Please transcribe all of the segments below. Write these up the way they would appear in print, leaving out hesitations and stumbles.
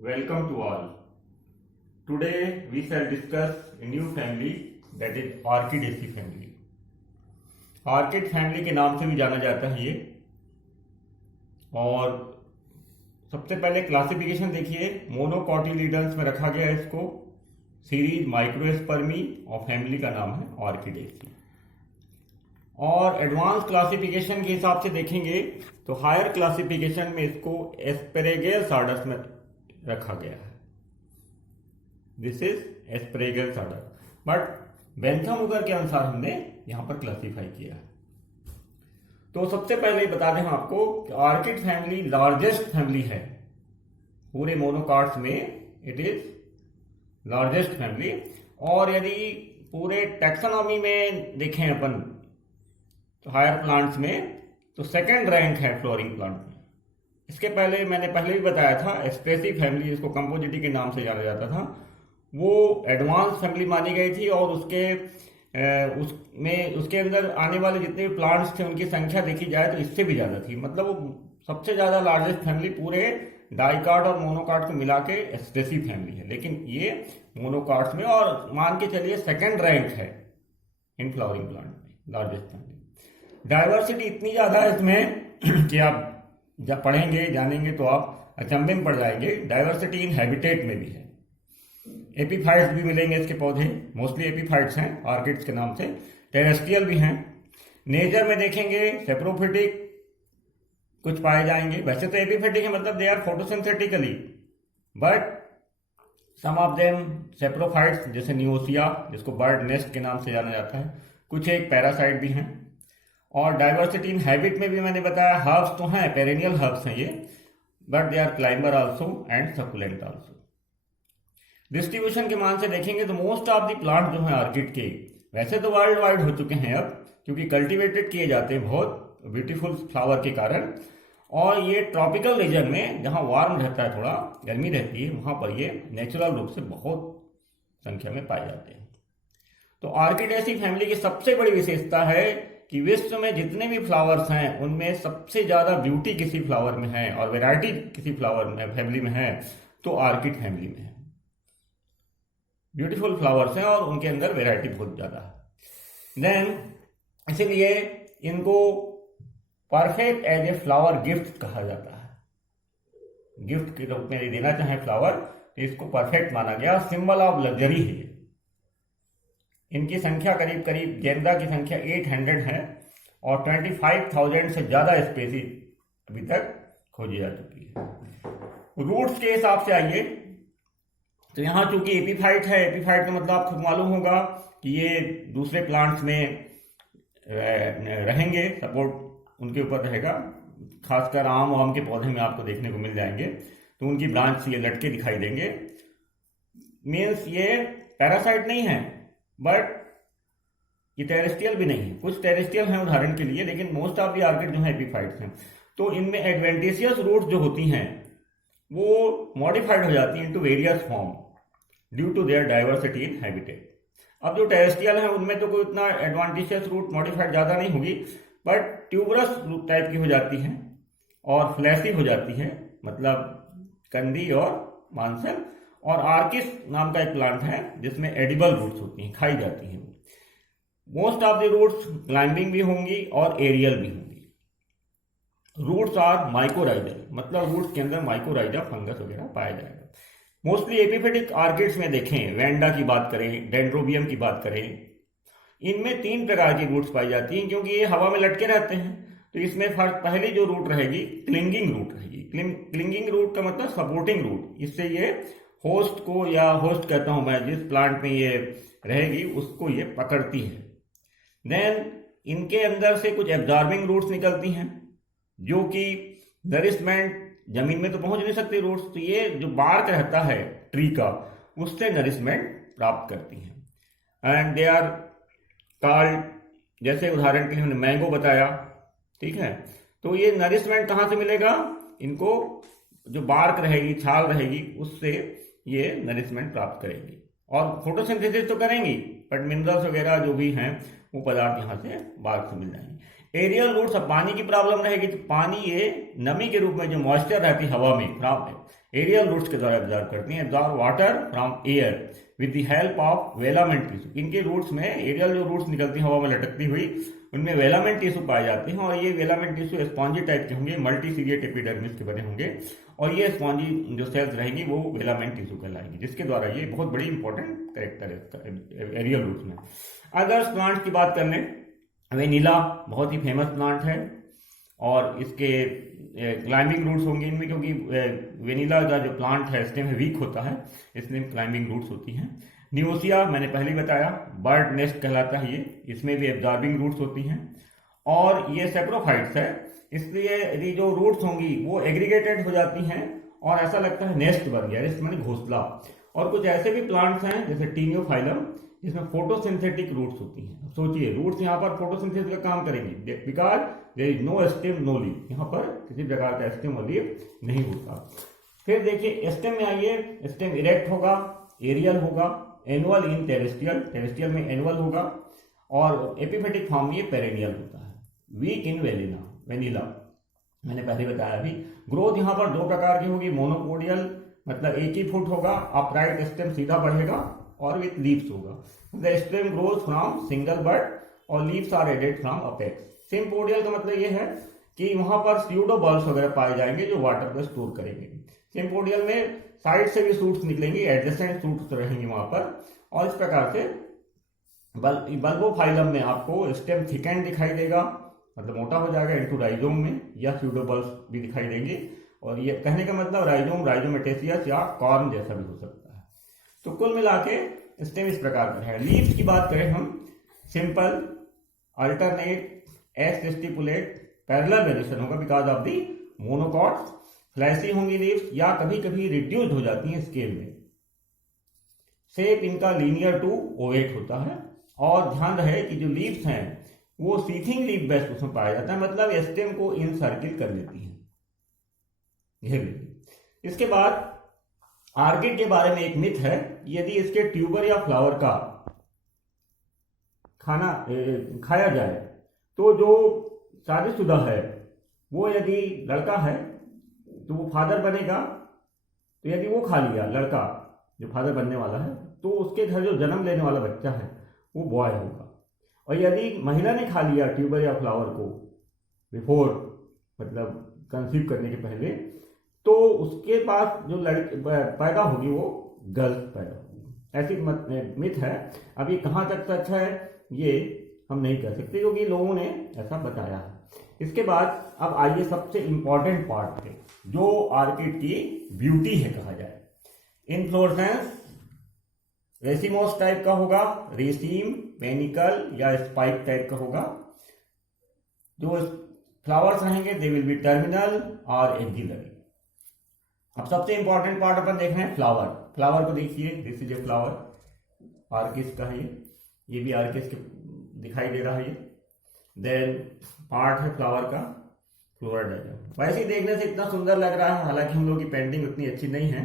Welcome to all. Today we shall discuss a new family, that is Orchidaceae family. Orchid family के नाम से भी जाना जाता है ये। और सबसे पहले क्लासिफिकेशन देखिए, मोनोकॉटिलीडन्स में रखा गया है इसको। सीरीज माइक्रोस्पर्मी और फैमिली का नाम है ऑर्किडेसी। और एडवांस क्लासिफिकेशन के हिसाब से देखेंगे तो हायर क्लासिफिकेशन में इसको एस्पेरेगेस ऑर्डर में रखा गया है। This is Asparagales order, but Bentham के अनुसार हमने यहां पर क्लासिफाई किया है। तो सबसे पहले बता दें हम आपको कि ऑर्किड फैमिली लार्जेस्ट फैमिली है पूरे मोनोकॉट्स में। It is largest family. और यदि पूरे टैक्सोनॉमी में देखें अपन तो हायर प्लांट्स में, तो सेकंड रैंक है फ्लोरिंग प्लांट में। इसके पहले मैंने पहले भी बताया था एस्ट्रेसी फैमिली, जिसको कंपोजिटी के नाम से जाना जाता था, वो एडवांस फैमिली मानी गई थी। और उसके अंदर आने वाले जितने भी प्लांट्स थे उनकी संख्या देखी जाए तो इससे भी ज्यादा थी। मतलब वो सबसे ज्यादा लार्जेस्ट फैमिली पूरे डाइकाट और मोनोकाट को मिला के एस्ट्रेसी फैमिली है। लेकिन ये मोनोकाट्स में, और मान के चलिए सेकंड रैंक है इन फ्लावरिंग प्लांट में, लार्जेस्ट फैमिली। डाइवर्सिटी इतनी ज्यादा है इसमें कि आप जब पढ़ेंगे जानेंगे तो आप अचंभे में पड़ जाएंगे। डाइवर्सिटी इन हैबिटेट में भी है। एपीफाइट्स भी मिलेंगे इसके पौधे, मोस्टली एपीफाइट्स हैं ऑर्किड्स के नाम से। टेरेस्ट्रियल भी हैं। नेचर में देखेंगे सेप्रोफिटिक कुछ पाए जाएंगे। वैसे तो एपीफिटिक है, मतलब they are photosynthetically, but some of them saprophytes, जैसे नियोसिया जिसको बर्ड नेस्ट के नाम से जाना जाता है। कुछ एक पैरासाइट भी हैं। और डाइवर्सिटी इन हैबिट में भी मैंने बताया, हर्ब्स तो हैं, पेरेनियल हर्ब्स हैं ये, but they are climber also and succulent also. Distribution के मान से देखेंगे तो मोस्ट ऑफ द प्लांट जो है ऑर्किड के, वैसे तो वर्ल्ड वाइड हो चुके हैं अब, क्योंकि कल्टीवेटेड किए जाते हैं बहुत ब्यूटीफुल फ्लावर के कारण। और ये ट्रॉपिकल रीजन में जहां वार्म रहता है, थोड़ा गर्मी रहती है, वहां पर ये नेचुरल रूप से बहुत संख्या में पाए जाते हैं। तो ऑर्किडेसी फैमिली की सबसे बड़ी विशेषता है कि विश्व में जितने भी फ्लावर्स हैं उनमें सबसे ज्यादा ब्यूटी किसी फ्लावर में है और वैरायटी किसी फ्लावर में फैमिली में है तो ऑर्किड फैमिली में है। ब्यूटीफुल फ्लावर्स हैं और उनके अंदर वैरायटी बहुत ज्यादा है। देन इसीलिए इनको perfect as a flower gift कहा जाता है। गिफ्ट के रूप में यदि देना चाहे फ्लावर तो इसको परफेक्ट माना गया। सिंबल ऑफ लग्जरी है। इनकी संख्या करीब करीब, गेंदा की संख्या 800 है और 25,000 से ज्यादा स्पेसीज अभी तक खोजी जा चुकी है। रूट्स के हिसाब से आइए तो यहाँ चूंकि एपीफाइट है, एपीफाइट का मतलब आपको मालूम होगा कि ये दूसरे प्लांट्स में रहेंगे, सपोर्ट उनके ऊपर रहेगा। खासकर आम वाम के पौधे में आपको देखने को मिल जाएंगे, तो उनकी ब्रांच ये लटके दिखाई देंगे। मीन्स ये पैरासाइट नहीं है, बट ये टेरेस्ट्रियल भी नहीं है। कुछ टेरेस्ट्रियल हैं उदाहरण के लिए, लेकिन मोस्ट ऑफ द ऑर्किड जो है एपीफाइट्स हैं। तो इनमें एडवेंटिशियस रूट्स जो होती हैं वो मॉडिफाइड हो जाती है into various form due to their diversity in habitat. अब जो टेरेस्ट्रियल है उनमें तो कोई उतना एडवांटेजियस रूट मॉडिफाइड ज्यादा नहीं होगी, बट ट्यूबरस टाइप की हो जाती है और फ्लैसी हो जाती है, मतलब कंदी और मांसल। और आर्किस नाम का एक प्लांट है जिसमें एडिबल रूट्स होती हैं, खाई जाती हैं। Most of the roots climbing भी होंगी और एरियल भी होंगी। रूट्स आर माइकोराइजल, मतलब रूट्स के अंदर माइकोराइजा फंगस वगैरह पाया जाएगा। मोस्टली एपिफिटिक ऑर्किड्स में देखें, वेंडा की बात करें, डेंड्रोबियम की बात करें, इनमें 3 प्रकार की रूट्स पाई जाती हैं, क्योंकि ये हवा में लटके रहते हैं। तो इसमें पहली जो रूट रहेगी क्लिंगिंग रूट रहेगी। क्लिंगिंग रूट का मतलब सपोर्टिंग रूट। इससे ये होस्ट को, या होस्ट कहता हूं मैं, जिस प्लांट में ये रहेगी उसको ये पकड़ती है। देन इनके अंदर से कुछ एब्जॉर्बिंग रूट्स निकलती हैं जो कि नरिशमेंट, जमीन में तो पहुंच नहीं सकती रूट्स, तो ये जो बार्क रहता है ट्री का उससे नरिशमेंट प्राप्त करती हैं। एंड दे आर कॉल्ड, जैसे उदाहरण के लिए हमने मैंगो बताया, ठीक है। तो ये नरिशमेंट कहां से मिलेगा इनको? जो बार्क रहेगी, छाल रहेगी, उससे ये नरिशमेंट प्राप्त करेंगी। और फोटोसिंथेसिस तो करेंगी, बट मिनरल्स वगैरह जो भी हैं वो पदार्थ यहाँ से बार्क से मिल जाएंगे। एरियल रूट्स, अब पानी की प्रॉब्लम रहेगी तो पानी ये नमी के रूप में जो मॉइस्चर रहती है हवा में फ्रॉम एरियल रूट्स के द्वारा एब्जॉर्ब करती हैं, absorb water from air with the help of velamen tissue. इनके रूट्स में एरियल जो रूट्स निकलती हैं हवा में लटकती हुई, उनमें वेलामेंट टिश्यू पाए जाते हैं और ये वेलामेंट टिश्यू स्पॉन्जी टाइप के होंगे, मल्टीसीरिएट एपिडर्मिस के बने होंगे और ये स्पॉन्जी जो सेल्स रहेंगी वो वेलामेंट टिश्यू कहलाएंगी, जिसके द्वारा ये बहुत बड़ी इंपॉर्टेंट कैरेक्टर है एरियल रूट्स में। अदर्स प्लांट की बात कर लें, वेनिला बहुत ही फेमस प्लांट है और इसके क्लाइंबिंग रूट्स होंगे इनमें, क्योंकि वेनिला का जो प्लांट है स्टेम में वीक होता है, इसलिए क्लाइंबिंग रूट्स होती हैं। नियोसिया मैंने पहले बताया, बर्ड नेस्ट कहलाता है ये, इसमें भी एब्जॉर्बिंग रूट्स होती हैं और ये सेप्रोफाइट्स है, इसलिए यदि जो रूट्स होंगी वो एग्रीगेटेड हो जाती हैं और ऐसा लगता है नेस्ट बन गया, नेस्ट माने घोंसला। और कुछ ऐसे भी प्लांट्स हैं जैसे टीनियोफाइलम जिसमें फोटोसिंथेटिक रूट्स होती हैं। सोचिए रूट्स यहाँ पर फोटोसिंथेसिस का काम करेंगी, because there is no stem no leaf, यहाँ पर किसी प्रकार का स्टेम और लीफ नहीं होता। फिर देखिए स्टेम में आइए, स्टेम इरेक्ट होगा, एरियल होगा, एनुअल इन टेरेस्ट्रियल, टेरेस्ट्रियल में एनुअल होगा और एपिफेटिक फॉर्म में ये पेरेनियल होता है। वीक इन वेनिला मैंने पहले बताया अभी। ग्रोथ यहाँ पर दो प्रकार की होगी, मोनोपोडियल मतलब एक ही फुट होगा, अपराइट स्टेम सीधा बढ़ेगा और विथ लीव्स होगा। The stem growth from single bud और leaves are added from apex. Sympodial का मतलब ये है कि वहां पर स्यूडो बल्ब्स वगैरह पाए जाएंगे जो वाटर को स्टोर करेंगे। सिम्पोडियल में साइड से भी सूट्स निकलेंगी, एडजेसेंट सूट्स रहेंगे वहां पर और इस प्रकार से बल्बोफाइलम में आपको स्टेम थिकेंड दिखाई देगा, मतलब मोटा हो जाएगा इनटू राइजोम में, या स्यूडो बल्ब्स भी दिखाई देंगे और ये कहने का मतलब राइजोम, राइजोमेटेसियस या कॉर्न जैसा भी हो सकता है। तो कुल मिला के स्टेम इस प्रकार का है। लीव्स की बात करें हम, simple, alternate, exstipulate, parallel variation होगा because of the monocots, fleshy होंगी लीव्स या कभी कभी रिड्यूस्ड हो जाती हैं स्केल में। शेप इनका लीनियर टू ओवेट होता है और ध्यान रहे कि जो लीव्स हैं वो सीथिंग लीफ बेस्ट उसमें पाया जाता है, मतलब स्टेम को इन सर्किल कर लेती है। इसके बाद आर्किड के बारे में एक मिथ है, यदि इसके ट्यूबर या फ्लावर का खाना खाया जाए तो जो शादीशुदा है वो यदि लड़का है तो वो फादर बनेगा, तो यदि वो खा लिया लड़का जो फादर बनने वाला है तो उसके घर जो जन्म लेने वाला बच्चा है वो बॉय होगा। और यदि महिला ने खा लिया ट्यूबर या फ्लावर को बिफोर मतलब कंसीव करने के पहले, तो उसके पास जो लड़की पैदा होगी वो गर्ल्स पैदा होगी। ऐसी मिथ है। अब ये कहाँ तक सच है ये हम नहीं कह सकते क्योंकि लोगों ने ऐसा बताया है। इसके बाद अब आइए सबसे इंपॉर्टेंट पार्ट पे जो आर्किड की ब्यूटी है कहा जाए। इनफ्लोरेसेंस रेसिमोस टाइप का होगा, रेसिम, पेनिकल या स्पाइक टाइप का होगा। जो फ्लावर्स रहेंगे दे विल बी टर्मिनल और एक्सिलरी। अब सबसे इंपॉर्टेंट पार्ट अपन देख रहे हैं फ्लावर। फ्लावर को देखिए, दिस इज ए फ्लावर, आर्किस का है ये भी आर्किस के दिखाई दे रहा है ये। देन पार्ट है फ्लावर का फ्लोरल डायग्राम। वैसे ही देखने से इतना सुंदर लग रहा है, हालांकि हम लोग की पेंटिंग उतनी अच्छी नहीं है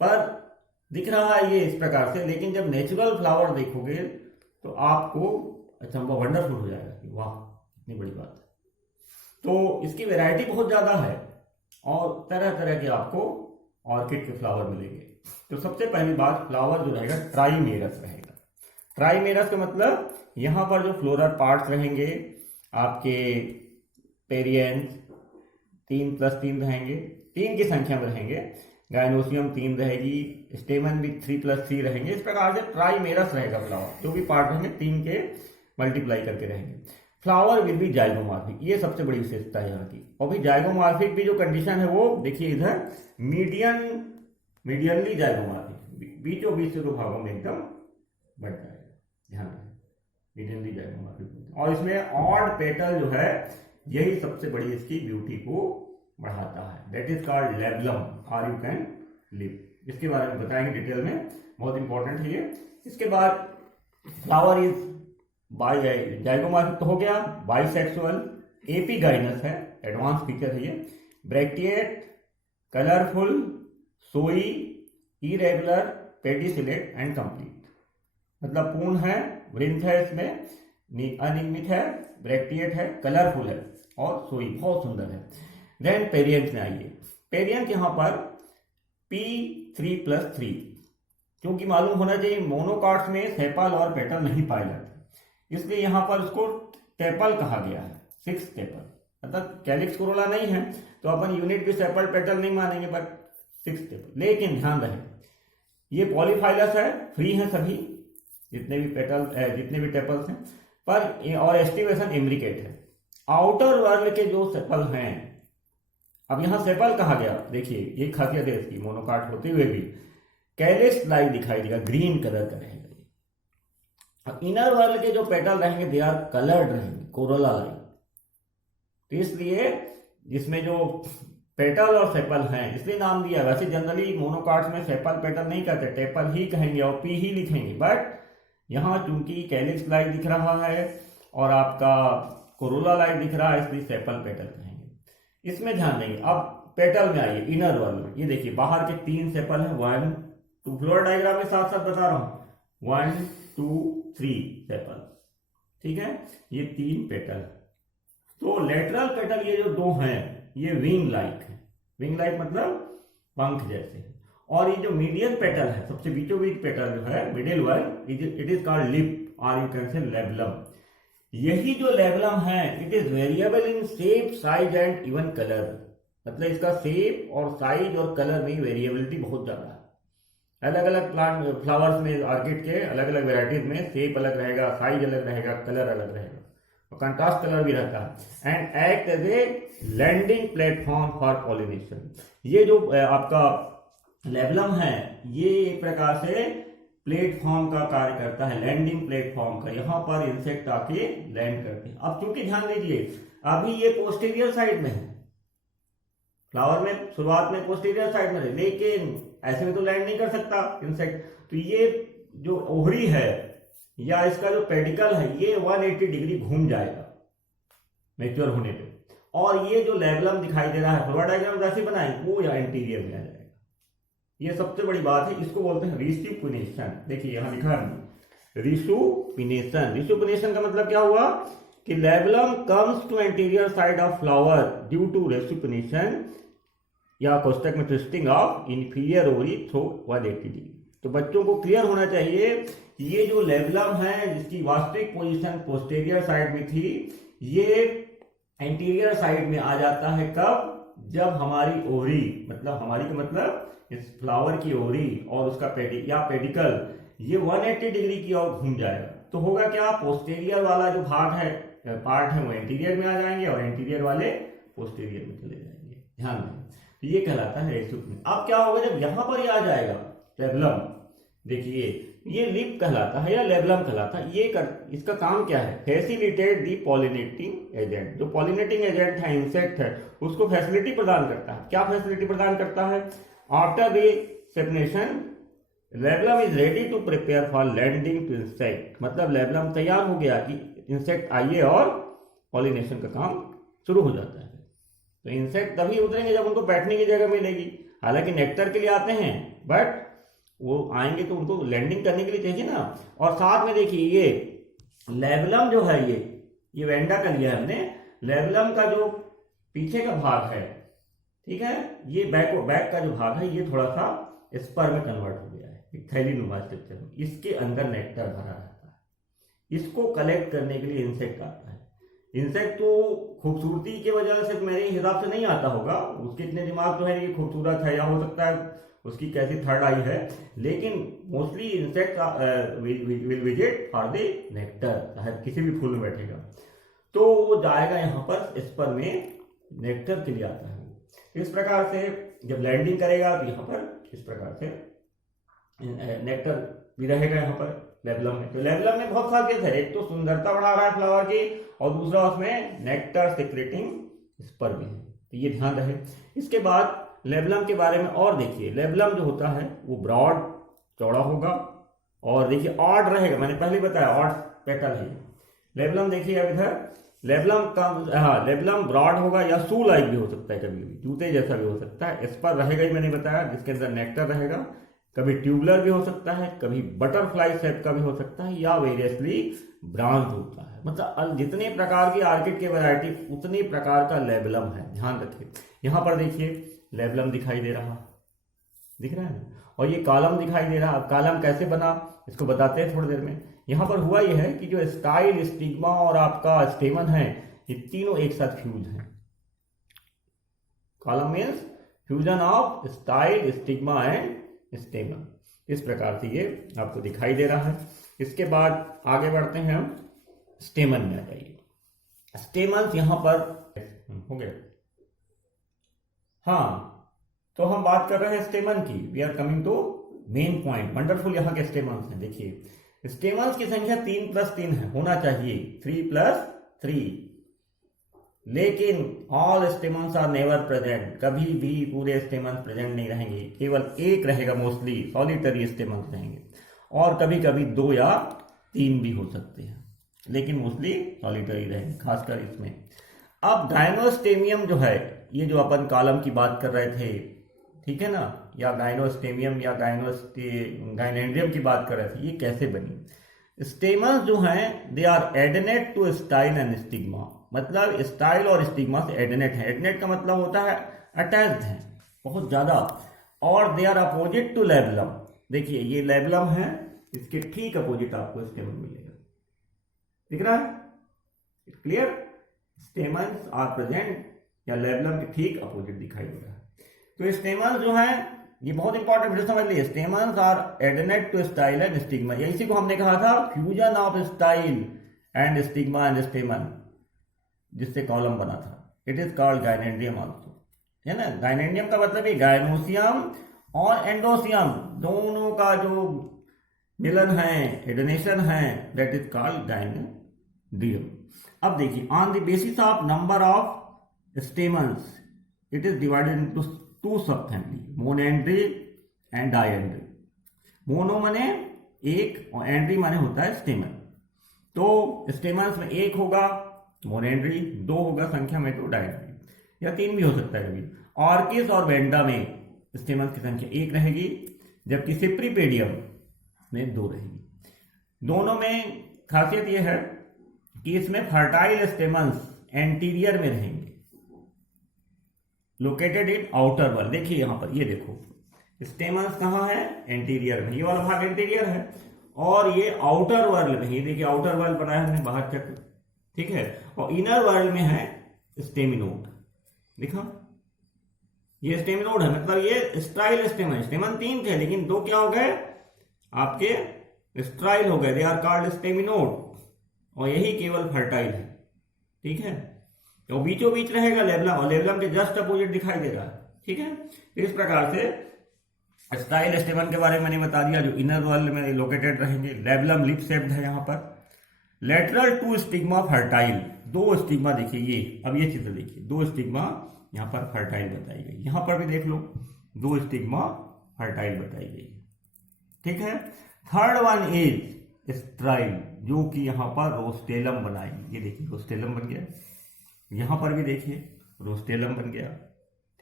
पर दिख रहा है ये इस प्रकार से, लेकिन जब नेचुरल फ्लावर देखोगे तो आपको अच्छा वंडरफुल हो जाएगा कि वाह इतनी बड़ी बात है। तो इसकी वैरायटी बहुत ज्यादा है और तरह तरह के आपको ऑर्किड के फ्लावर मिलेंगे। तो सबसे पहली बात, फ्लावर जो रहेगा ट्राइमेरस रहेगा। ट्राइमेरस का मतलब यहाँ पर जो फ्लोरल पार्ट्स रहेंगे आपके पेरियंस 3+3 रहेंगे, 3 की संख्या में रहेंगे। गाइनोसियम 3 रहेगी, स्टेमन भी 3+3 रहेंगे। इस प्रकार से ट्राइमेरस रहेगा फ्लावर, जो भी पार्ट रहेंगे 3 के मल्टीप्लाई करके रहेंगे। फ्लावर विल बी जाइगोमॉर्फिक, ये सबसे बड़ी विशेषता है यहाँ की। और भी जाइगोमॉर्फिक भी जो कंडीशन है वो देखिए इधर मीडियनली जाइगोमॉर्फिक, बीचों बीच से दो भागों में एकदम बढ़ जाएगा, ध्यान रखें मीडियनली जाइगोमॉर्फिक। और इसमें ऑड पेटल जो है यही सबसे बड़ी इसकी ब्यूटी को बढ़ाता है, दैट इज कॉल्ड लेबलम और यू कैन लिव। इसके बारे में बताएंगे डिटेल में, बहुत इंपॉर्टेंट है ये। इसके बाद फ्लावर इज जाइगोमॉर्फिक तो हो गया, बाइसेक्सुअल, एपिगाइनस है, एडवांस फीचर है ये, ब्रैक्टिएट, कलरफुल, सोई, इरेगुलर, पेडिसिलेट एंड कंप्लीट, मतलब पूर्ण है, वृंत है इसमें, अनियमित है, ब्रैक्टिएट है, कलरफुल है और सोई बहुत सुंदर है। देन पेरियंट में आइए। पेरियंट यहाँ पर P3+3, क्योंकि मालूम होना चाहिए मोनोकॉट्स में सेपल और पेटल नहीं पाए जाते, इसलिए यहाँ पर उसको टेपल कहा गया है। 6 टेपल, मतलब कैलिक्स कोरोला नहीं है तो अपन यूनिट भी सेपल पेटल नहीं मानेंगे, बट 6 टेपल। लेकिन ध्यान रहे ये पॉलीफाइलस है, फ्री है सभी जितने भी पेटल जितने भी टेपल्स हैं, पर और एस्टिवेशन इम्ब्रिकेट है। आउटर वर्ल्ड के जो सेपल हैं, अब यहां सेपल कहा गया, देखिए ये खासियत है इसकी, मोनोकाट होते हुए भी कैलिक्स लाइक दिखाई देगा, ग्रीन कलर का रहेगा। अब इनर वर्ल्ड के जो पेटल रहेंगे दे आर कलर्ड रहेंगे, कोरोला लाइक। तो इसलिए जिसमें जो पेटल और सेपल हैं इसलिए नाम दिया। वैसे जनरली मोनोकाट्स में सेपल पेटल नहीं कहते, टेपल ही कहेंगे और पी ही लिखेंगे, बट यहाँ चूंकि कैलिक्स लाइक दिख रहा है और आपका कोरोला लाइक दिख रहा है, इसलिए सेपल पेटल कहेंगे। इसमें ध्यान देंगे। अब पेटल में आइए, इनर वर्ल्ड में। ये देखिए बाहर के 3 सेपल हैं, 1 2, फ्लोर डायग्राम में साथ साथ बता रहा हूं, 1 2 3 सेपल, ठीक है, ये 3 पेटल। तो लेटरल पेटल ये जो 2 हैं ये विंग लाइक है। विंग लाइक मतलब पंख जैसे। और ये जो मीडियन पेटल है, सबसे बीचों बीच पेटल जो है, middle one, it is called lip और यू कैन से लेबलम। यही जो लेबलम है it is variable in shape, size and even colour. मतलब इसका शेप और साइज और कलर में वेरिएबिलिटी बहुत ज्यादा है। अलग अलग प्लांट फ्लावर्स में, ऑर्किड के अलग अलग वेराइटीज में शेप अलग रहेगा, साइज अलग रहेगा, कलर अलग रहेगा, कंट्रास्ट कलर भी रहता है। And act as a landing platform for pollination. ये जो आपका लेबलम है ये एक प्रकार से प्लेटफॉर्म का कार्य करता है, लैंडिंग प्लेटफॉर्म का। यहाँ पर इंसेक्ट आके लैंड करते हैं। अब क्योंकि ध्यान दीजिए अभी ये पोस्टीरियर साइड में है, फ्लावर में शुरुआत में पोस्टीरियर साइड में है, लेकिन ऐसे में तो लैंड नहीं कर सकता इंसेक्ट। तो ये जो ओहरी है या इसका जो पेडिकल है ये 180 डिग्री घूम जाएगा मैच्योर होने पे। और ये जो लेबलम दिखाई दे रहा है, फ्लोरा डायग्राम जैसे बनाए वो या इंटीरियर में आ जाएगा। ये सबसे बड़ी बात है, इसको बोलते हैं रिस्यूपिनेशन। देखिए यहां लिखा है रिस्यूपिनेशन। रिस्यूपिनेशन का मतलब क्या हुआ कि labellum comes to anterior side of flower due to resupination या कोष्टक में twisting of inferior ovary through 180 degree. तो बच्चों को क्लियर होना चाहिए ये जो लेबलम है जिसकी वास्तविक पोजीशन पोस्टीरियर साइड में थी, ये एंटीरियर साइड में आ जाता है कब? जब हमारी ओवरी, मतलब हमारी का मतलब इस फ्लावर की ओवरी और उसका पेडिकल ये 180 डिग्री की ओर घूम जाएगा। तो होगा क्या, पोस्टीरियर वाला जो भाग है, पार्ट है, वो एंटीरियर में आ जाएंगे और एंटीरियर वाले पोस्टीरियर में चले जाएंगे। ध्यान दें, तो ये कहलाता है रिस्यूपिनेशन। अब क्या होगा जब यहां पर ये आ जाएगा लेबलम, देखिए ये लिप कहलाता है या लेबलम कहलाता है। इसका काम क्या है? फैसिलिटेट दी पॉलिनेटिंग एजेंट। जो पॉलिनेटिंग एजेंट है, इंसेक्ट है, उसको फैसिलिटी प्रदान करता है। क्या फैसिलिटी प्रदान करता है? After the separation labellum is ready to prepare for landing to insect. मतलब लेबलम तैयार हो गया कि इंसेक्ट आइए और पॉलिनेशन का काम शुरू हो जाता है। तो इंसेक्ट तभी उतरेंगे जब उनको बैठने की जगह मिलेगी। हालांकि नेक्टर के लिए आते हैं, बट वो आएंगे तो उनको लैंडिंग करने के लिए चाहिए ना। और साथ में देखिए ये लेबलम जो है, ये वेंडा कर लिया है हमने। लेबलम का जो पीछे का भाग है, ठीक है, ये बैक का जो भाग है ये थोड़ा सा स्पर में कन्वर्ट हो गया है, एक थैलीनुमा स्ट्रक्चर में। इसके अंदर नेक्टर भरा रहता है। इसको कलेक्ट करने के लिए इंसेक्ट आता है। इंसेक्ट तो खूबसूरती की वजह से मेरे हिसाब से नहीं आता होगा, उसके इतने दिमाग तो है नहीं कि खूबसूरत है, या हो सकता है उसकी कैसी थर्ड आई है, लेकिन mostly insect will visit for the nectar. किसी भी फूल में बैठेगा तो वो जाएगा यहाँ पर स्पर में नेक्टर के लिए आता है। इस प्रकार से जब लैंडिंग करेगा तो यहाँ पर इस प्रकार से नेक्टर भी रहेगा यहाँ पर लेबलम में। तो लेबलम में बहुत खासियत है, एक तो सुंदरता बढ़ा रहा है फ्लावर की, और दूसरा उसमें नेक्टर सिक्रेटिंग स्पर भी है। तो ये ध्यान रहे। इसके बाद लेबलम के बारे में और देखिए, लेबलम जो होता है वो ब्रॉड चौड़ा होगा, और देखिए ऑड रहेगा। मैंने पहले बताया ऑड पेटल है लेबलम। देखिए अब इधर लेबलम का, हाँ, लेबलम ब्रॉड होगा या शू लाइक भी हो सकता है, कभी कभी जूते जैसा भी हो सकता है। इस पर रहेगा ही मैंने बताया, जिसके अंदर नेक्टर रहेगा। कभी ट्यूबुलर भी हो सकता है, कभी बटरफ्लाई शेप का भी हो सकता है, या वेरियसली ब्रांच होता है। मतलब जितने प्रकार की आर्किड की वैरायटी उतने प्रकार का लेबलम है, ध्यान रखिए। यहां पर देखिए लेबलम दिखाई दे रहा, दिख रहा है ना, और ये कॉलम दिखाई दे रहा। अब कॉलम कैसे बना इसको बताते हैं थोड़ी देर में। यहां पर हुआ यह है कि जो स्टाइल, स्टिग्मा और आपका स्टेमन है, ये तीनों एक साथ फ्यूज हैं। Column means fusion of style, stigma and स्टेमन। इस प्रकार से ये आपको दिखाई दे रहा है। इसके बाद आगे बढ़ते हैं हम, स्टेमन में आ जाइए। स्टेमन्स यहां पर हो गए। हाँ, तो हम बात कर रहे हैं स्टेमन की। We are coming to main point. Wonderful, यहाँ के स्टेमन्स हैं। देखिए स्टेमन्स की संख्या 3+3 है, होना चाहिए 3+3, लेकिन all stamens are never present. कभी भी पूरे स्टेमन्स प्रेजेंट नहीं रहेंगे, केवल एक रहेगा, मोस्टली सॉलिटरी स्टेमन्स रहेंगे, और कभी कभी 2 या 3 भी हो सकते हैं, लेकिन मोस्टली सॉलिटरी रहेंगे, खासकर इसमें। अब गाइनोस्टेमियम जो है, ये जो अपन कॉलम की बात कर रहे थे, ठीक है ना, या गाइनोस्टेमियम या गाइनेंड्रियम की बात कर रहे थे, ये कैसे बनी? स्टेमन्स जो हैं they are adnate to style and stigma. मतलब स्टाइल और स्टिग्मा से एडेनेट है। एडेनेट का मतलब होता है अटैच्ड है बहुत ज्यादा, और they are opposite to labellum. देखिए ये लेबलम है, इसके ठीक अपोजिट आपको स्टेमन मिलेगा, दिख रहा है? क्लियर? स्टेमन्स आर प्रेजेंट या लेबलम के ठीक अपोजिट दिखाई दे रहा है। तो स्टेमन्स जो है, ये बहुत इंपॉर्टेंट वीडियो समझ लीजिए। Stamens are adnate to style and stigma. या इसी को हमने कहा था fusion of style and stigma and stamen, जिससे कॉलम बना था। It is called gynandrium also, है ना। गाइनेंड्रियम का मतलब है गाइनोसियम और एंडोसियम दोनों का जो मिलन है, एडोनेशन है, दैट इज कॉल्ड गाइनेंड्रियम। अब देखिए, on the basis of number of stamens it is divided into 2 सब फैमिली, मोनोएंड्री एंड डायएंड्री। मोनो माने एक और एंड्री माने होता है स्टेमन। तो स्टेमन्स में 1 होगा मोनोएंड्री, 2 होगा संख्या में तो डायएंड्री, या 3 भी हो सकता है कभी। ऑर्किस और वेंडा में स्टेमन्स की संख्या 1 रहेगी, जबकि सिप्रीपेडियम में 2 रहेगी। दोनों में खासियत यह है कि इसमें फर्टाइल स्टेमन्स एंटीरियर में रहेंगे, लोकेटेड इन आउटर वर्ल। देखिए यहां पर, ये देखो स्टेमन्स कहां है? एंटीरियर में। ये वाला भाग एंटीरियर है, और ये आउटर वर्ल्ड में। ये देखिए आउटर वर्ल्ड बनाया हमने, बाहर चक्र, ठीक है। और इनर वर्ल्ड में है स्टेमिनोड, दिखा? ये स्टेमिनोड है, मतलब ये स्ट्राइल स्टेमन। स्टेमन 3 थे, लेकिन 2 क्या हो गए आपके? स्ट्राइल हो गए। दे आर कॉल्ड स्टेमिनोड, और यही केवल फर्टाइल है, ठीक है। तो बीचों बीच रहेगा लेबलम, और लेबलम के जस्ट अपोजिट दिखाई देगा, ठीक है। तो इस प्रकार से स्टाइल स्टेमन के बारे में मैंने बता दिया, जो इनर वर्ल्ड में लोकेटेड रहेंगे। लेबलम लिप शेप्ड है यहाँ पर। Lateral two stigma fertile, 2 stigma देखिए ये। अब ये चित्र देखिए, 2 स्टिग्मा यहाँ पर फर्टाइल बताई गई। यहां पर भी देख लो 2 स्टिग्मा फर्टाइल बताई गई, ठीक है। थर्ड वन इज स्ट्राइल, जो कि यहां पर रोस्टेलम बनाएगी। ये देखिए रोस्टेलम बन गया, यहां पर भी देखिए रोस्टेलम बन गया,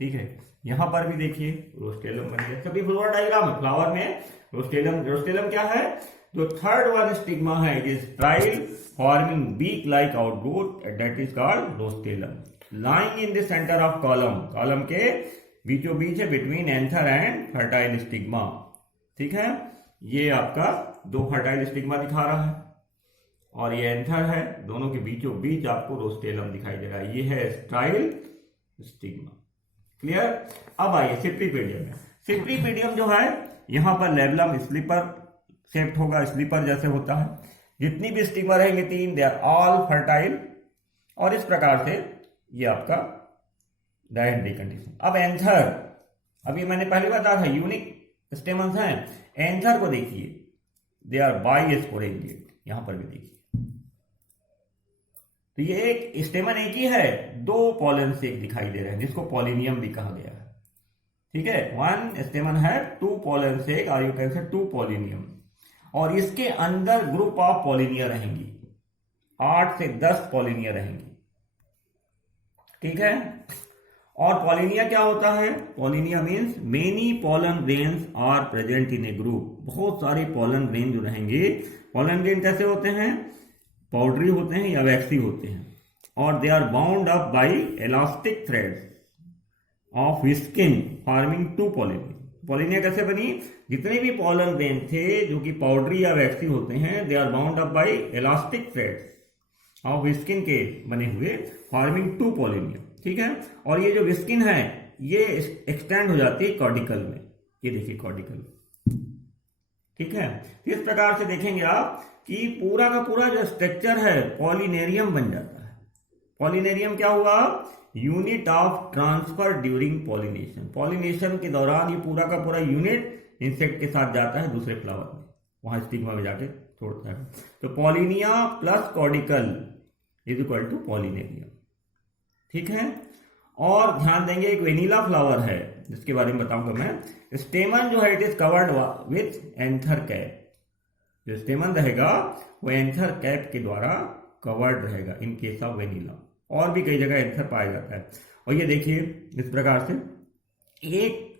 ठीक है। यहां पर भी देखिए रोस्टेलम बन गया। सभी फ्लोरा डायग्राम है, फ्लावर में रोस्टेलम। रोस्टेलम क्या है? जो थर्ड वन स्टिग्मा है, it is sterile forming beak like outgrowth, that is called rostellum. Lying in the centre of column, column के बीचों बीच है, between anther and fertile stigma, ठीक है। ये आपका 2 फर्टाइल स्टिग्मा दिखा रहा है, और ये एंथर है, दोनों के बीचों बीच आपको रोस्टेलम दिखाई दे रहा है। ये है स्ट्राइल स्टिग्मा, क्लियर। अब आइए सिप्रीपेडियम में। सिप्रीपेडियम जो है, यहां पर लेबलम स्लीपर शेप्ड होगा, स्लीपर जैसे होता है। जितनी भी स्टिग्मा रहेंगे 3, दे आर ऑल फर्टाइल, और इस प्रकार से ये आपका डायएंड्री कंडीशन। अब एंथर, अभी मैंने पहले बताया था यूनिक स्टेमन्स हैं। एंथर को देखिए, दे आर बाइस्पोरेंजिएट, यहां पर भी देखिए। तो ये एक स्टेमन एक ही है, 2 पॉलन से एक दिखाई दे रहे हैं, जिसको पॉलिनियम भी कहा गया है, ठीक है। 1 स्टेमन है 2 पॉलन से, और यू कैन से 2 पॉलिनियम, और इसके अंदर ग्रुप ऑफ पॉलिनिया रहेंगी, 8 से 10 पॉलिनिया रहेंगी, ठीक है। और पॉलिनिया क्या होता है? Pollinia means many pollen grains are present in a group. बहुत सारे पॉलन ग्रेन जो रहेंगे, पॉलन ग्रेन कैसे होते हैं? पाउडरी होते हैं या वैक्सी होते हैं, और they are bound up by elastic threads of skin forming to pollinia. Pollinia कैसे बनी? जितने भी पॉलन ग्रेन थे जो कि पाउडरी या वैक्सी होते हैं, they are bound up by elastic threads of skin के बने हुए फॉर्मिंग टू पॉलिनिया। ठीक है, और ये जो स्किन है ये एक्सटेंड हो जाती है कॉर्डिकल में, ये देखिए कॉर्डिकल। ठीक है, इस प्रकार से देखेंगे आप कि पूरा का पूरा जो स्ट्रक्चर है पॉलिनेरियम बन जाता है। पॉलिनेरियम क्या हुआ? Unit of transfer during pollination. Pollination के दौरान ये पूरा का पूरा यूनिट इंसेक्ट के साथ जाता है दूसरे फ्लावर में, वहां स्टिग्मा में जाके छोड़ता है। तो पॉलिनिया प्लस कॉर्डिकल इज इक्वल टू पॉलिनेरियम। ठीक है, और ध्यान देंगे एक वेनिला फ्लावर है जिसके बारे में बताऊंगा मैं। स्टेमन जो है it is covered with anther cap. जो स्टेमन रहेगा वो एंथर कैप के द्वारा कवर्ड रहेगा इन केस ऑफ वेनिला। और भी कई जगह एंथर पाया जाता है। और ये देखिए इस प्रकार से एक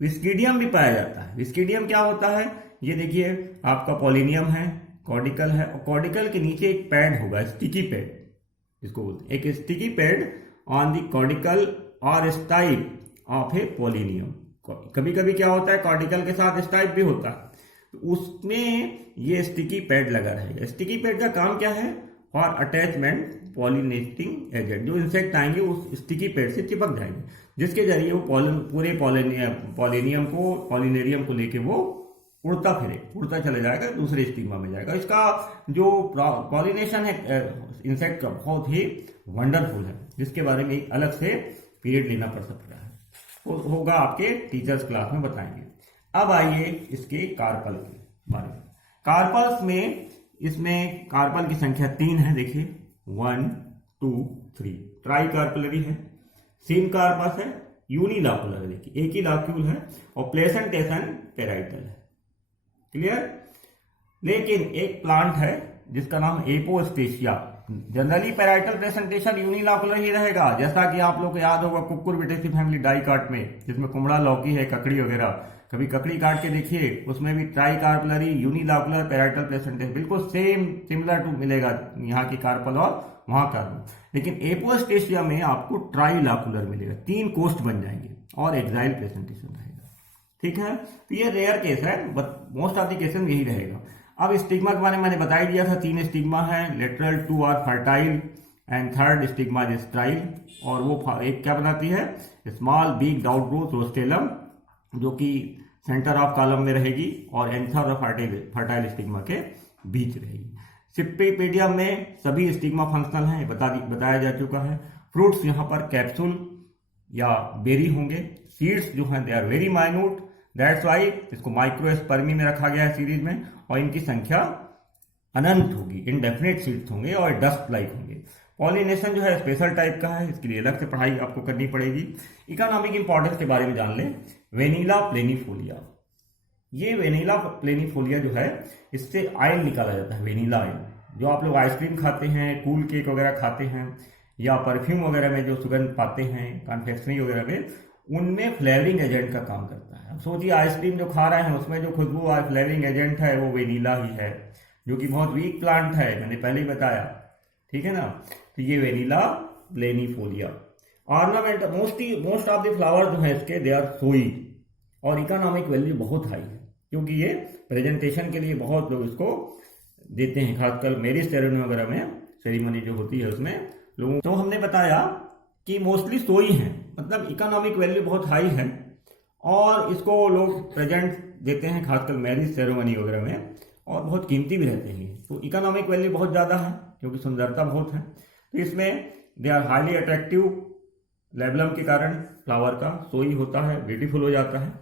विस्कीडियम भी पाया जाता है। विस्कीडियम क्या होता है? ये देखिए आपका पॉलिनियम है, कॉर्डिकल है, और कॉर्डिकल के नीचे एक पैड होगा, स्टिकी पैड जिसको बोलते हैं, एक स्टिकी पैड ऑन द कॉर्डिकल और स्टाइप ऑफ ए पॉलिनियम। कभी कभी क्या होता है कॉर्डिकल के साथ स्टाइप भी होता है, तो उसमें ये स्टिकी पैड लगा रहेगा। स्टिकी पैड का काम क्या है? For attachment pollinating agent. जो इंसेक्ट आएंगे उस स्टिकी पैड से चिपक जाएंगे, जिसके जरिए वो पूरे पॉलिनेरियम को लेके वो उड़ता चले जाएगा, दूसरे स्टिग्मा में जाएगा। इसका जो पॉलिनेशन है इंसेक्ट का बहुत ही वंडरफुल है, जिसके बारे में एक अलग से पीरियड लेना पड़ सकता है, वो होगा आपके टीचर्स क्लास में बताएंगे। अब आइए इसके कार्पल के बारे में। कार्पल्स में इसमें कार्पल की संख्या 3 है। देखिए 1 2 3 ट्राई कार्पलरी है। सीन कार्पस है, यूनिलाकुलर है, देखिए एक ही लाक्यूल है, और प्लेसेंटेशन पेराइटल है। क्लियर? लेकिन एक प्लांट है जिसका नाम एपोस्टेशिया। जनरली पेराइटल प्रेजेंटेशन यूनिलाकुलर ही रहेगा, जैसा कि आप लोग को याद होगा कुकुरबिटेसी फैमिली डाइकाट में, जिसमें कुमड़ा, लौकी है, ककड़ी वगैरह। कभी ककड़ी काट के देखिए, उसमें भी ट्राई कार्पलरी यूनिलाकुलर पेराइटल प्रेजेंटेशन बिल्कुल सेम सिमिलर टू मिलेगा यहाँ की कार्पल और वहां कार्पल। लेकिन एपोस्टेशिया में आपको ट्राइलाकुलर मिलेगा, 3 कोस्ट बन जाएंगे और एक्साइल प्रेजेंटेशन रहेगा। ठीक है, तो ये रेयर केस है, but most of the cases यही रहेगा। अब स्टिग्मा के बारे में मैंने बता ही दिया था, 3 स्टिग्मा है, lateral 2 are fertile and third stigma is style. और वो एक क्या बनाती है? स्मॉल बिग आउटग्रोथ रोस्टेलम, जो कि सेंटर ऑफ कॉलम में रहेगी और एंथर और फर्टाइल स्टिग्मा के बीच रहेगी। सिप्रीपेडियम में सभी स्टिग्मा फंक्शनल हैं, बताया जा चुका है। फ्रूट्स यहाँ पर कैप्सूल या बेरी होंगे। सीड्स जो हैं they are very minute, that's why इसको माइक्रोस्पर्मी में रखा गया है सीरीज में, और इनकी संख्या अनंत होगी, इनडेफिनेट सीड्स होंगे और डस्ट लाइक होंगे। पॉलिनेशन जो है स्पेशल टाइप का है, इसके लिए अलग से पढ़ाई आपको करनी पड़ेगी। इकोनॉमिक इंपॉर्टेंस के बारे में जान लें। वेनिला प्लेनिफोलिया, ये वेनिला प्लेनिफोलिया जो है इससे ऑयल निकाला जाता है, वेनिला ऑयल। जो आप लोग आइसक्रीम खाते हैं, कूल केक वगैरह खाते हैं, या परफ्यूम वगैरह में जो सुगंध पाते हैं कॉन्फेक्शनरी वगैरह में, उनमें फ्लेवरिंग एजेंट का काम करता है। अब सोचिए आइसक्रीम जो खा रहे हैं उसमें जो खुशबू और फ्लेवरिंग एजेंट है वो वेनिला ही है, जो कि बहुत वीक प्लांट है, मैंने पहले ही बताया। ठीक है ना, तो ये vanilla planifolia. Ornament most of the flower जो है इसके दे आर सोई, और इकोनॉमिक वैल्यू बहुत हाई है, क्योंकि ये प्रेजेंटेशन के लिए बहुत लोग इसको देते हैं, खासकर मैरिज सेरेमनी वगैरह में, सेरेमनी जो होती है उसमें लोगों। तो हमने बताया कि मोस्टली सोई हैं, मतलब इकोनॉमिक वैल्यू बहुत हाई है, और इसको लोग प्रेजेंट देते हैं खासकर मैरिज सेरेमनी वगैरह में, और बहुत कीमती भी रहते हैं। तो इकोनॉमिक वैल्यू बहुत ज़्यादा है क्योंकि सुंदरता बहुत है। तो इसमें they are highly attractive, labellum के कारण फ्लावर का सोई होता है, ब्यूटीफुल हो जाता है।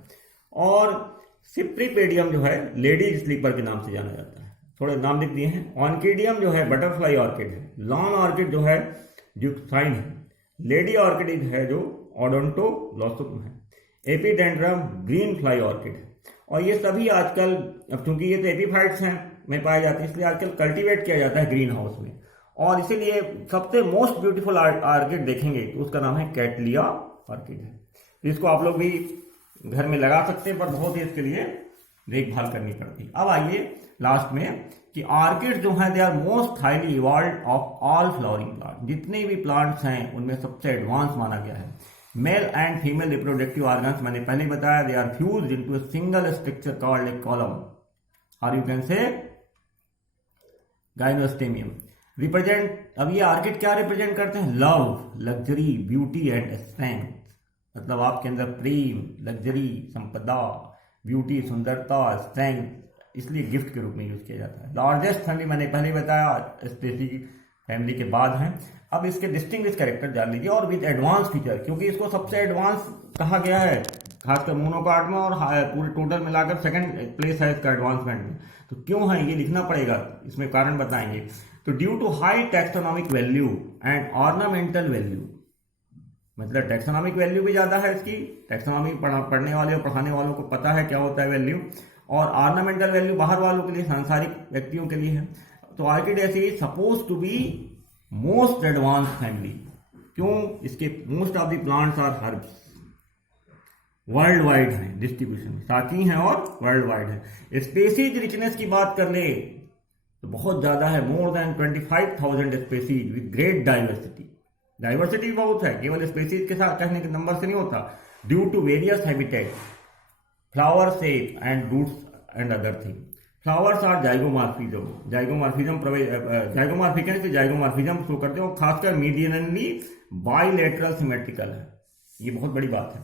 और सिप्रीपेडियम जो है लेडीज स्लीपर के नाम से जाना जाता है, थोड़े नाम लिख दिए हैं। ऑर्किडियम जो है बटरफ्लाई ऑर्किड है। लॉन ऑर्किड जो है जुक्साइन है। लेडी ऑर्किड है जो ओडोंटोग्लोसम है। एपिडेंड्रम ग्रीन फ्लाई ऑर्किड है। और ये सभी आजकल, अब चूंकि ये तो एपीफाइट्स हैं में पाए जाते हैं, इसलिए आजकल कल्टीवेट किया जाता है ग्रीन हाउस में। और इसीलिए सबसे मोस्ट ब्यूटीफुल ऑर्किड देखेंगे तो उसका नाम है कैटलिया ऑर्किड है। तो इसको आप लोग भी घर में लगा सकते हैं, पर बहुत ही इसके लिए देखभाल करनी पड़ती। अब आइए लास्ट में कि ऑर्किड जो है they are most highly evolve of all flowering plant, जितने भी प्लांट्स हैं उनमें सबसे एडवांस माना गया है। Male and female reproductive organs मैंने पहले ही बताया, they are fused into a single structure called a column और you can say gynostemium. Represent, अब ये ऑर्किड क्या रिप्रेजेंट करते हैं? Love, luxury, beauty and strength, मतलब आपके अंदर प्रेम, लग्जरी, संपदा, ब्यूटी, सुंदरता, स्ट्रेंथ, इसलिए गिफ्ट के रूप में यूज किया जाता है। लार्जेस्ट फैमिली मैंने पहले बताया, स्पेसी फैमिली के बाद है। अब इसके डिस्टिंग्विश कैरेक्टर जान लीजिए और विद एडवांस फीचर, क्योंकि इसको सबसे एडवांस कहा गया है खासकर मोनोकार्ड में, और पूरे टोटल मिलाकर सेकंड प्लेस है इसका एडवांसमेंट में। तो क्यों है ये लिखना पड़ेगा, इसमें कारण बताएंगे। तो due to high taxonomic value and ornamental value, मतलब टैक्सोनॉमिक वैल्यू भी ज्यादा है इसकी, टैक्सोनॉमी पढ़ने वाले और पढ़ाने वालों को पता है क्या होता है वैल्यू, और ऑर्नामेंटल वैल्यू बाहर वालों के लिए, सांसारिक व्यक्तियों के लिए है। तो Orchidaceae suppose to be most advance family, क्यों? इसके most of the plants are herbs, world wide है डिस्ट्रीब्यूशन, साकी हैं और वर्ल्ड वाइड है। स्पेसीज रिचनेस की बात कर ले तो बहुत ज्यादा है, more than 25,000 species with great diversity. Diversity बहुत है, केवल स्पेसीज के साथ कहने के नंबर से नहीं होता। Due to various habitat, flower shape and roots and other thing. Flowers are zygomorphism, जाइगोमॉर्फिकन से जाइगोमॉर्फिज्म शो करते हैं, और खासकर मीडियनली बाइलेटरल सिमेट्रिकल है, ये बहुत बड़ी बात है।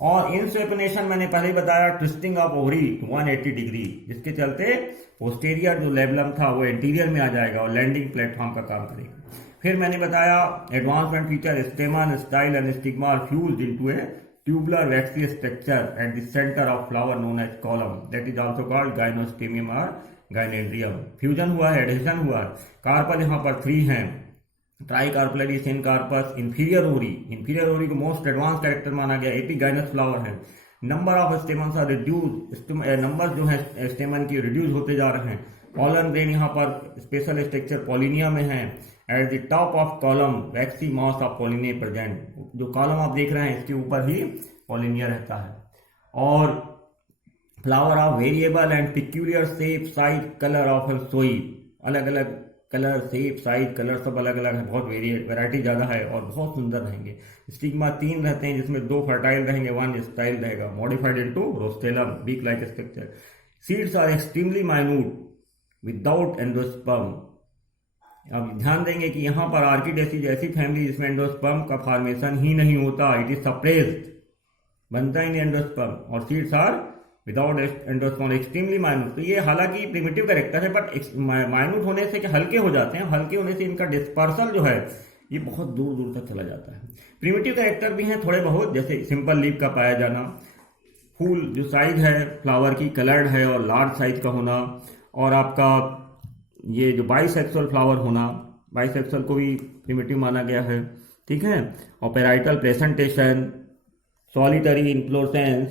और इंसेपनेशन मैंने पहले ही बताया, ट्विस्टिंग ऑफ ओवरी 180 डिग्री, जिसके चलते पोस्टेरियर जो लेबलम था वो इंटीरियर में आ जाएगा और लैंडिंग प्लेटफॉर्म का काम करेगा। फिर मैंने बताया advancement feature, stamen, style and stigma are fused into a tubular waxy structure at the center of flower known as column, that is also called gynospemium or gynandrium। Fusion हुआ है, adhesion हुआ है। कार्पल यहाँ पर 3 हैं, tricarpellary, syncarpous, inferior ovary को most advance character माना गया, एपिगाइनस फ्लावर है। Number of stamens are reduce, number जो है स्टेमन की रिड्यूस होते जा रहे हैं। पॉलन ग्रेन यहाँ पर स्पेशल स्ट्रक्चर पॉलिनिया में है। At the top of column waxy mass of pollinia present, जो कॉलम आप देख रहे हैं इसके ऊपर ही पॉलिनिया रहता है। और flower of variable and peculiar shape, size, colour of सोई, अलग अलग कलर, शेप, साइज, कलर सब अलग अलग है, बहुत वेराइटी ज्यादा है और बहुत सुंदर रहेंगे। स्टिग्मा 3 रहते हैं, जिसमें 2 फर्टाइल रहेंगे, 1 स्टाइल रहेगा। Modified into rostellum, beak like structure. Seeds are extremely minute without endosperm. अब ध्यान देंगे कि यहाँ पर ऑर्किडेसी जैसी फैमिली जिसमें एंडोस्पर्म का फॉर्मेशन ही नहीं होता, इट इज सप्रेस्ड, बनता ही नहीं एंडोस्पर्म, और seeds are without endosperm, extremely minute. तो ये हालांकि प्रिमिटिव कैरेक्टर है, बट माइन्यूट होने से हल्के हो जाते हैं, हल्के होने से इनका डिस्पर्सल जो है ये बहुत दूर दूर तक चला जाता है। प्रिमिटिव कैरेक्टर भी हैं थोड़े बहुत, जैसे सिंपल लीफ का पाया जाना, फूल जो साइज है फ्लावर की कलर्ड है और लार्ज साइज का होना, और आपका ये जो बाइसेक्सुअल फ्लावर होना, बाइसेक्सुअल को भी प्रिमिटिव माना गया है, ठीक है। और parietal presentation, solitary inflorescence,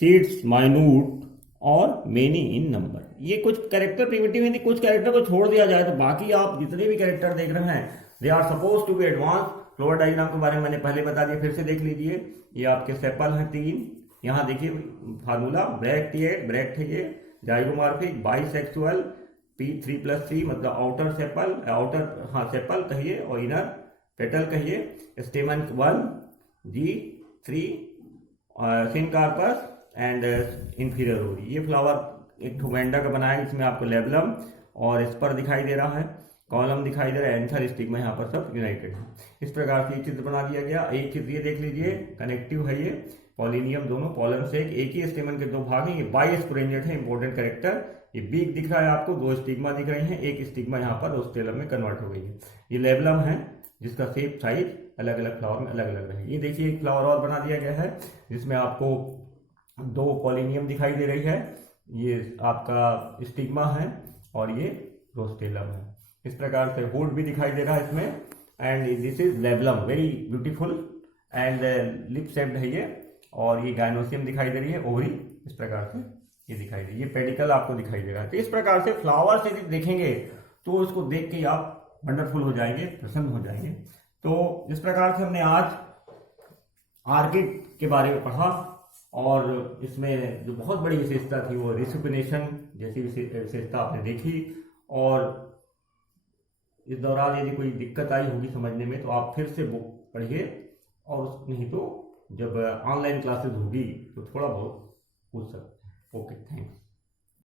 seeds minute और मेनी इन नंबर। ये कुछ कैरेक्टर प्रिमिटिव हैं, कुछ कैरेक्टर को छोड़ दिया जाए तो बाकी आप जितने भी कैरेक्टर देख रहे हैं they are suppose to be advance. Floral diagram के बारे में मैंने पहले बता दिया, फिर से देख लीजिए। ये आपके सेपल हैं 3, यहाँ देखिए फार्मूला, ब्रैक्ट है ये, जाइगोमॉर्फिक, बाइसेक्सुअल, P3+3 मतलब आउटर सेपल, सेपल कहिए, और इनर पेटल कहिए, स्टेमन 1, G3, सिनकार्पस एंड इंफीरियर ओरी। ये फ्लावर एक ठुमेंडा का बनाया, इसमें आपको लेबलम और स्पर दिखाई दे रहा है, कॉलम दिखाई दे रहा है, एंथर, स्टिग्मा यहाँ पर सब यूनाइटेड है। इस प्रकार से चित्र बना दिया गया। एक चित्र ये देख लीजिए, कनेक्टिव है ये, पॉलिनियम दोनों पॉलन से एक ही स्टेमन के 2 भाग हैं। ये बाइस्पोरेंजिएट है, इंपॉर्टेंट कैरेक्टर। ये बीक दिख रहा है आपको, 2 स्टिग्मा दिख रहे हैं, एक स्टिग्मा यहाँ पर रोस्टेलम में कन्वर्ट हो गई है। ये लेबलम है जिसका शेप, साइज अलग अलग फ्लावर में अलग अलग रहे। ये देखिए एक फ्लावर और बना दिया गया है जिसमें आपको 2 पॉलिनियम दिखाई दे रही है, ये आपका स्टिग्मा है और ये रोस्टेलम है। इस प्रकार से हुड भी दिखाई दे रहा है इसमें, and this is labellum, very beautiful and lip shaped है ये, और ये गाइनोसियम दिखाई दे रही है, ओवरी इस प्रकार से ये दिखाई दे, ये पेडिकल आपको दिखाई दे रहा है। तो इस प्रकार से फ्लावर से देखेंगे तो इसको देख के आप वंडरफुल हो जाएंगे, प्रसन्न हो जाएंगे। तो इस प्रकार से हमने आज ऑर्किड के बारे में पढ़ा, और इसमें जो बहुत बड़ी विशेषता थी वो रिसिपिनेशन जैसी विशेषता आपने देखी। और इस दौरान यदि कोई दिक्कत आई होगी समझने में तो आप फिर से बुक पढ़िए, और नहीं तो जब ऑनलाइन क्लासेस होगी तो थोड़ा बहुत पूछ सकते हैं। Okay, thank you.